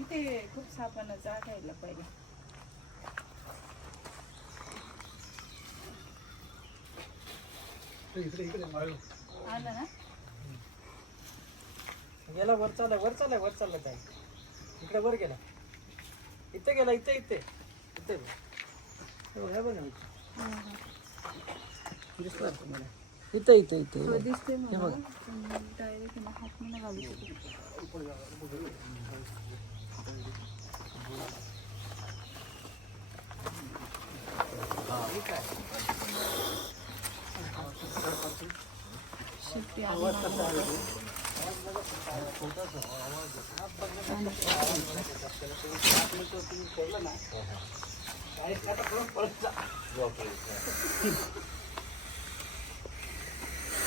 इथे खूप सापानं जागायला पाहिजे. आलं ना गेला वर चालला वर चालला वर चालला काय इकडे वर गेला. इथे गेला इथे इथे. इथे. हे हे ना इथे. दिसला तुम्हाला? इथे इथे इथे तो दिसते डायरेक्ट हात मला घालू शेपटी आली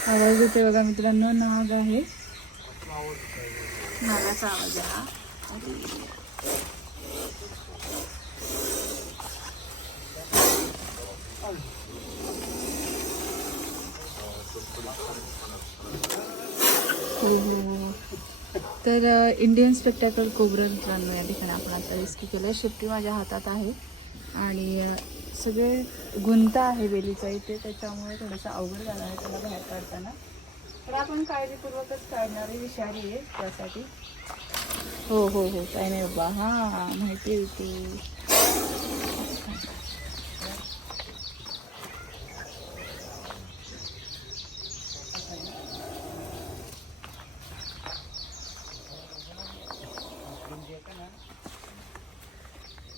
आवाज येते बघा मित्रांनो नाग आहे. नागाचा आवाज आहे हा. तर इंडियन स्पेक्टॅकल कोब्रा मित्रांनो या ठिकाणी आपण आता रेस्क्यू केलं शेपटी माझ्या हातात आहे. आणि सगळे गुंता आहे वेलीचा इथे त्याच्यामुळे थोडंसं अवघड झाला आहे त्याला बाहेर काढताना. तर आपण काळजीपूर्वकच काढणारी विषारी आहे त्यासाठी. हो हो हो. काय नाही बाबा. हां माहिती होती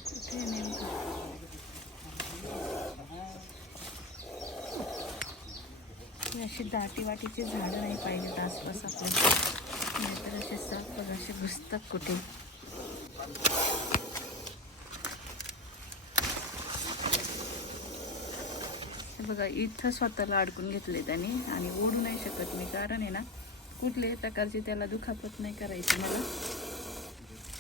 ती इथे नेमकं ही अशी दाटी वाटीची झाडं नाही पाहिजेत आसपास आपल्या. नाहीतर असे साप बघा असे घुसतात कुठे. हे बघा इथं स्वतःला अडकून घेतले त्याने आणि ओढू नाही शकत मी. कारण आहे ना कुठल्याही प्रकारची त्याला दुखापत नाही करायची मला.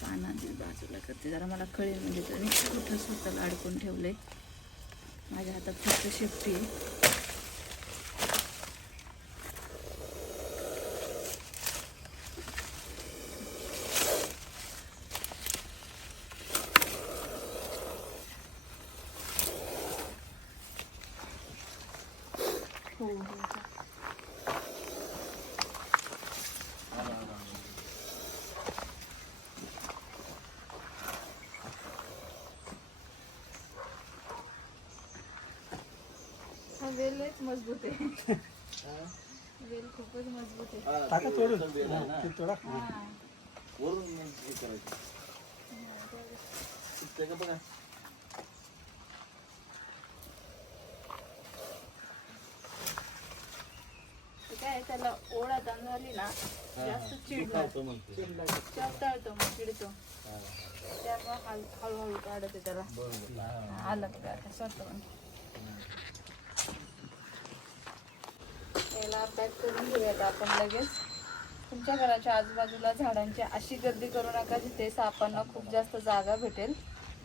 पाना बाजूला करते जरा मला कळेल म्हणजे. त्याने कुठं स्वतःला अडकून ठेवले माझ्या हातात फक्त शेपटी आहे वेल लयच मजबूत आहे. वेल खूपच मजबूत आहे. टाका तोडून. ते तोडा. वरून हे करायचं. बघा ते काय आहे, त्याला झाली ना जास्त चिडला मग चिडतो. त्यामुळे हळूहळू काढते त्याला. आलं का स्वतः याला पॅक करून घेऊयात आपण लगेच. तुमच्या घराच्या आजूबाजूला झाडांची अशी गर्दी करू नका जिथे सापांना खूप जास्त जागा भेटेल.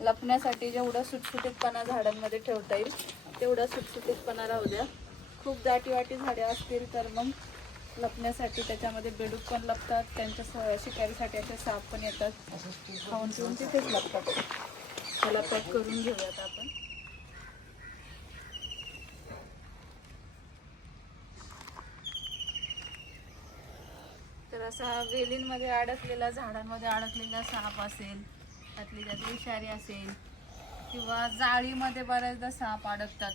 लपण्यासाठी जेवढं सुटसुटीतपणा झाडांमध्ये ठेवता येईल तेवढा सुटसुटीतपणा राहू द्या. खूप दाटी वाटी झाडे असतील तर मग लपण्यासाठी त्याच्यामध्ये बेडूक पण लपतात त्यांच्या शिकारीसाठी असे साप पण येतात. खाऊन पिऊन तिथेच लपतात. त्याला पॅक करून घेऊयात आपण. तर असा वेलींमध्ये अडकलेला झाडांमध्ये अडकलेला साप असेल त्यातली त्यातली विषारी असेल किंवा जाळीमध्ये बऱ्याचदा साप अडकतात.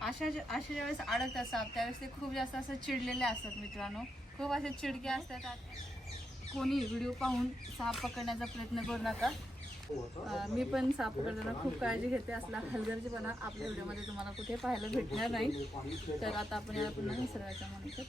अशा अशा ज्यावेळेस अडत असतात त्यावेळेस ते खूप जास्त असं चिडलेले असतात मित्रांनो. खूप असे चिडके असतात. कोणी व्हिडिओ पाहून साप पकडण्याचा प्रयत्न करू नका. मी पण साप पकडताना खूप काळजी घेते. असला हलगर्जीपणा आपल्या व्हिडिओमध्ये तुम्हाला कुठे पाहायला भेटणार नाही. तर आता आपण याला पुन्हा निसर्गाच्या मनात